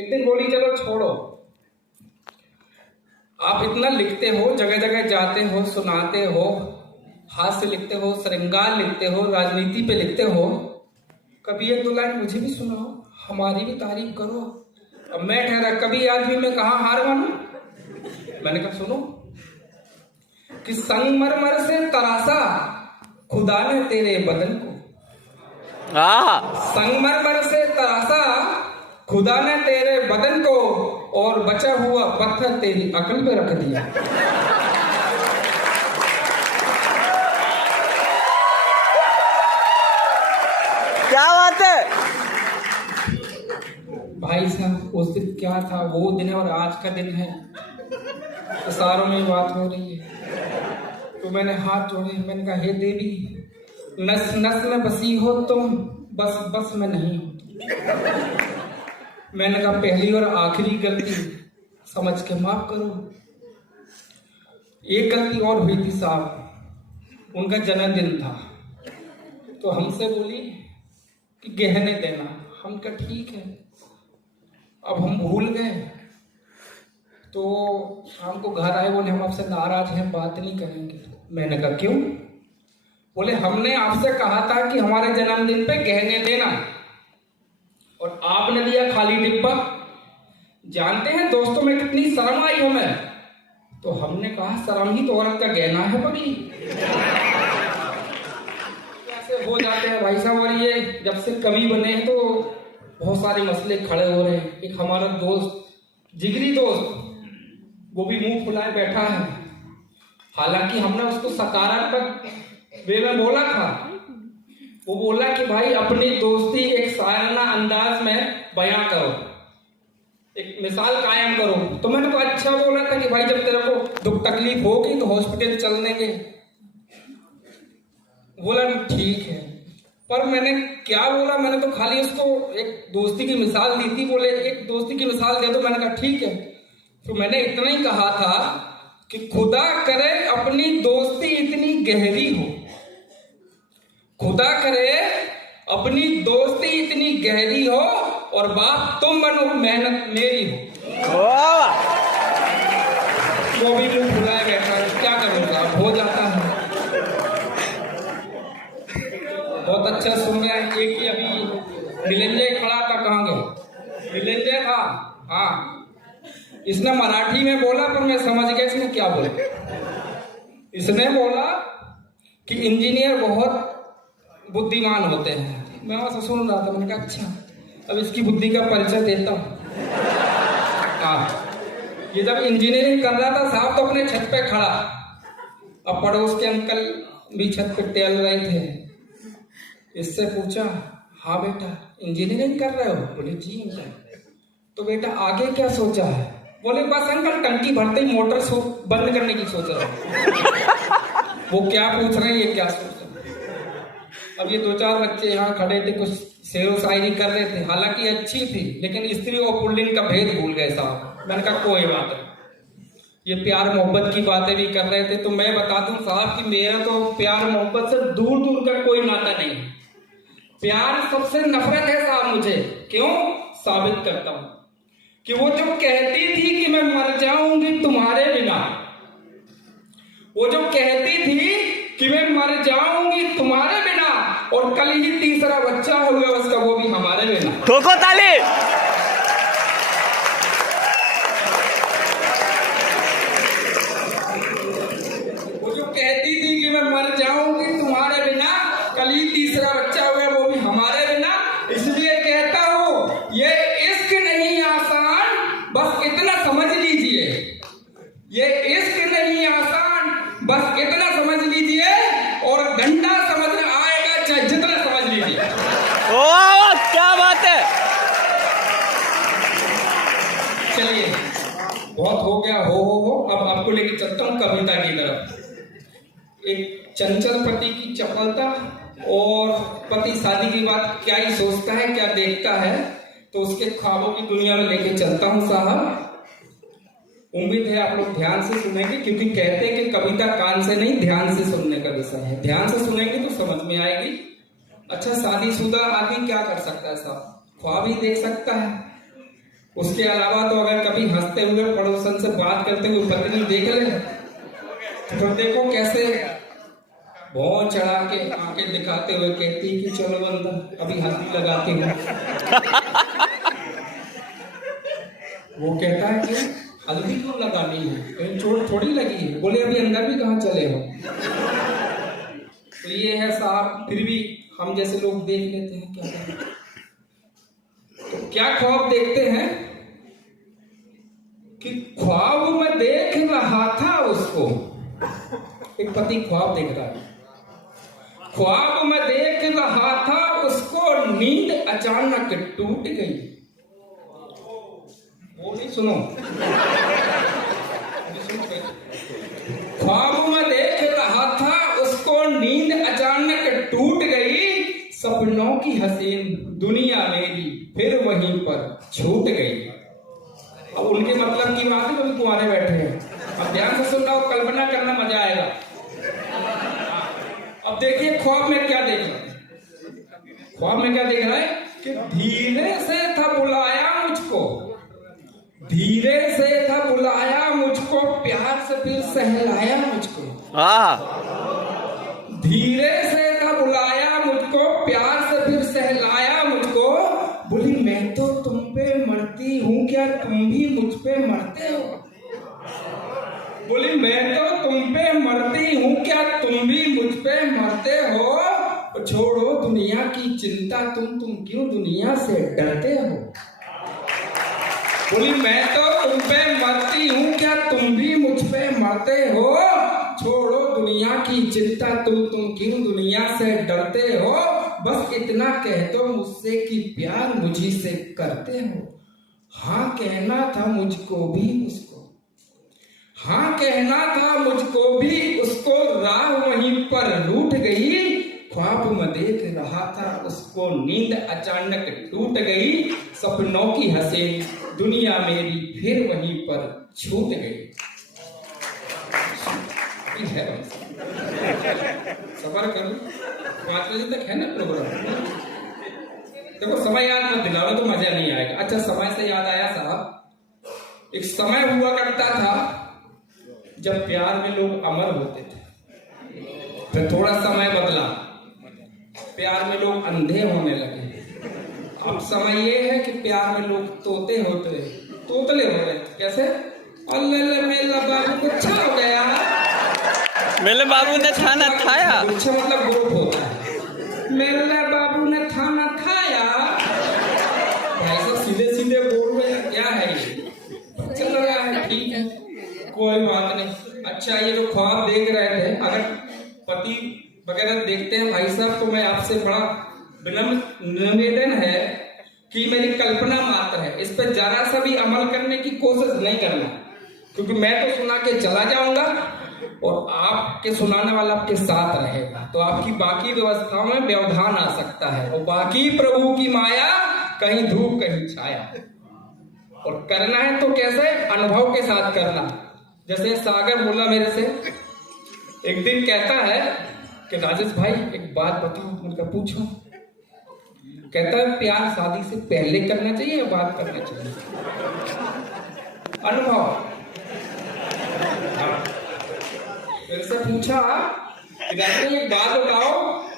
एक दिन बोली चलो छोड़ो, आप इतना लिखते हो, जगह जगह जाते हो, सुनाते हो, हास्य लिखते हो, श्रृंगार लिखते हो, राजनीति पे लिखते हो, कभी एक दो लाइन मुझे भी सुनाओ, हमारी भी तारीफ करो। अब मैं ठहरा, कभी आदमी में कहा हार मानू। मैंने कहा सुनो कि संगमरमर से तरासा खुदा ने तेरे बदन को, संगमरमर से तरासा खुदा ने तेरे बदन को, और बचा हुआ पत्थर तेरी अकल पे रख दिया। क्या बात है भाई साहब, उस दिन क्या था, वो दिन है और आज का दिन है, इशारों में बात हो रही है। तो मैंने हाथ जोड़े, मैंने कहा हे देवी, नस नस में बसी हो तुम, बस बस में नहीं हो। मैंने कहा पहली और आखिरी गलती समझ के माफ करो। एक गलती और हुई थी साहब, उनका जन्मदिन था, तो हमसे बोली कि गहने देना। हम कहा ठीक है। अब हम भूल गए, तो शाम को घर आए, बोले हम आपसे नाराज हैं, बात नहीं करेंगे। मैंने कहा क्यों? बोले हमने आपसे कहा था कि हमारे जन्मदिन पे गहने देना, और आपने दिया खाली डिब्बा। जानते हैं दोस्तों में कितनी शर्म आई हमें। तो हमने कहा शर्म ही तो औरत का गहना है बड़ी। कैसे हो जाते हैं भाई साहब, और ये जब से कवि बने हैं तो बहुत सारे मसले खड़े हो रहे हैं। एक हमारा दोस्त, जिगरी दोस्त, वो भी मुंह फुलाए बैठा है। हालांकि हमने उसको सकारात्मक वे में बोला था। वो बोला कि भाई अपनी दोस्ती एक शायराना अंदाज में बयां करो, एक मिसाल कायम करो। तो मैंने तो अच्छा बोला था कि भाई जब तेरे को दुख तकलीफ होगी तो हॉस्पिटल चल देंगे। बोला ठीक है, पर मैंने क्या बोला, मैंने तो खाली उसको एक दोस्ती की मिसाल दी थी। बोले एक दोस्ती की मिसाल दे दो। मैंने कहा ठीक है। तो मैंने इतना ही कहा था कि खुदा करे अपनी दोस्ती इतनी गहरी हो, खुदा करे अपनी दोस्ती इतनी गहरी हो, और बात तुम बनो मेहनत मेरी हो। वो भी मुंह फुलाए बैठा है, क्या करूंगा, हो जाता है। बहुत अच्छा सुन रहे हैं। एक ही अभी निलंजय खड़ा था, कहाँ गए? निलंजय था, हाँ। इसने मराठी में बोला, पर मैं समझ गया इसने क्या बोला। इसने बोला कि इंजीनियर बहुत बुद्धिमान होते हैं। मैं वहां से सुन रहा था, मैंने कहा अच्छा, अब इसकी बुद्धि का परिचय देता हूं। हाँ, ये जब इंजीनियरिंग कर रहा था साहब, तो अपने छत पे खड़ा, अब पड़ोस के अंकल भी छत पे टहल रहे थे। इससे पूछा, हाँ बेटा इंजीनियरिंग कर रहे हो? बोले जी अंकल। तो बेटा आगे क्या सोचा है? बोले बस अंकल टंकी भरते ही मोटर बंद करने की सोच रहा है। वो क्या पूछ रहे हैं, ये क्या सोच रहे हैं। अब ये दो चार बच्चे यहाँ खड़े थे, कुछ शेरो शायरी कर रहे थे, हालांकि अच्छी थी, लेकिन स्त्री और पुल्लिंग का भेद भूल गए साहब। मैंने कहा कोई बात नहीं, ये प्यार मोहब्बत की बातें भी कर रहे थे। तो मैं बता दूं साहब कि मेरा तो प्यार मोहब्बत से दूर दूर का कोई नाता नहीं। प्यार सबसे नफरत है साहब मुझे। क्यों? साबित करता हूं कि वो जो कहती थी कि मैं मर जाऊंगी तुम्हारे बिना, वो जो कहती थी कि मैं मर जाऊंगी तुम्हारे बिना, और कल ही तीसरा बच्चा हो गया उसका, वो भी हमारे बिना। ठोको ताली। वो जो कहती थी कि मैं मर जाऊंगी तुम्हारे बिना, कल ही तीसरा बच्चा हो गया, वो भी हमारे बिना। इसलिए कहता हूं ये इश्क नहीं आसान, बस इतना समझ लीजिए। ये इश्क नहीं आसान, बस इतना समझ लीजिए, और घंटा समझ आएगा चाहे जितना समझ लीजिए। ओह क्या बात है। चलिए बहुत हो गया, हो। अब आपको लेके चलता हूँ कविता की तरफ। एक चंचल पति की चपलता, और पति शादी की बात क्या ही सोचता है, क्या देखता है, तो उसके ख्वाबों की दुनिया में लेके चलता हूँ साहब। उम्मीद है आप लोग ध्यान से सुनेंगे, क्योंकि कहते हैं कि कविता कान से नहीं ध्यान से सुनने का विषय है। ध्यान से सुनेंगे तो समझ में आएगी। अच्छा, शादीशुदा आदमी क्या कर सकता है साहब? ख्वाब ही देख सकता है। उसके अलावा तो अगर कभी हंसते हुए पड़ोसन से बात करते हुए पत्नी देख ले तो फिर देखो कैसे भौं चढ़ा के आंखें दिखाते हुए कहती कि चलो अंदर अभी हल्दी लगाती हूँ। वो कहता है कि हल्दी क्यों लगानी है, कहीं चोट थोड़ी लगी है। बोले अभी अंदर भी कहाँ चले हो। तो ये है साहब, फिर भी हम जैसे लोग देख लेते हैं, क्या करें। तो क्या ख्वाब देखते हैं कि ख्वाब में देख रहा था उसको, एक पति ख्वाब देख रहा है, ख्वाब में देख रहा था उसको, नींद अचानक टूट गई। वो नहीं सुनो, ख्वाब में देख रहा था उसको, नींद अचानक टूट गई। सपनों की हसीन दुनिया मेरी फिर वहीं पर छूट गई। अब उनके मतलब की बात है, कभी कुंवारे बैठे हैं, अब ध्यान से सुनना और कल्पना करना, मजा आएगा। अब देखिए ख्वाब में क्या देख रहा है, ख्वाब में क्या देख रहा है कि धीरे से था बुलाया मुझको, धीरे से था बुलाया मुझको, प्यार से फिर सहलाया मुझको। धीरे से था बुलाया मुझको, प्यार से फिर सहलाया मुझको। बोली मैं तो तुम पे मरती हूँ, क्या तुम भी मुझ पे मरते हो। बोली मैं तो तुम पे मरती हूँ, क्या तुम भी मुझ पे मरते हो। छोड़ो दुनिया की चिंता, तुम क्यों दुनिया से डरते हो। बोली मैं तो तुम पे मरती हूँ, क्या तुम भी मुझ पे मरते हो। छोड़ो दुनिया की चिंता, तुम क्यों दुनिया से डरते हो। बस इतना कह दो मुझसे कि प्यार मुझी से करते हो। हाँ कहना था मुझको भी उसको, हाँ कहना था मुझको भी उसको, राह वहीं पर रूठ गई। ख्वाब में देख रहा था उसको, नींद अचानक टूट गई। सपनों की हसीन दुनिया मेरी फिर वहीं पर छूट गई। सबर करो, 5 बजे तक है ना प्रोग्राम। देखो समय याद मत दिलाओ तो मजा नहीं आएगा। अच्छा समय से याद आया साहब, एक समय हुआ करता था जब प्यार में लोग अमर होते थे। फिर थोड़ा समय बदला, प्यार में लोग अंधे होने लगे। अब समय ये है कि प्यार में लोग तोते तोतले हो गए। कैसे? अल्लाह मेरा बाबू को अच्छा हो गया, मेरे बाबू ने खाना खाया। अच्छा मतलब ग्रुप होता है, मेरे बाबू ने खाना खाया। भाई साहब सीधे सीधे बोल रहे हैं, क्या है ये। चल रहा है, ठीक है, कोई बात नहीं। अच्छा ये जो ख्वाब देख रहे थे, अगर पति वगैरह देखते हैं भाई साहब, तो मैं आपसे बड़ा विनम्र निवेदन है कि मेरी कल्पना मात्र है, इस पर जरा सा भी अमल करने की कोशिश नहीं करना। क्योंकि मैं तो सुना के चला जाऊंगा और आपके सुनाने वाला आपके साथ रहेगा, तो आपकी बाकी व्यवस्थाओं में व्यवधान आ सकता है। और बाकी प्रभु की माया, कहीं धूप कहीं छाया। और करना है तो कैसे? अनुभव के साथ करना। जैसे सागर बोला मेरे से, एक दिन कहता है कि राजेश भाई एक बात बताओ। उनका पूछो। कहता है प्यार शादी से पहले करना चाहिए या बाद करना चाहिए? अनुभव। मेरे से पूछा एक बात बताओ,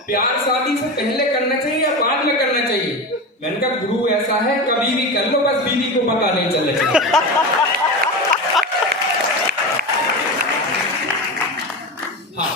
प्यार शादी से पहले करना चाहिए या बाद में करना चाहिए? मैंने कहा गुरु ऐसा है, कभी भी कर लो, बस बीवी को पता नहीं चलेगा। हाँ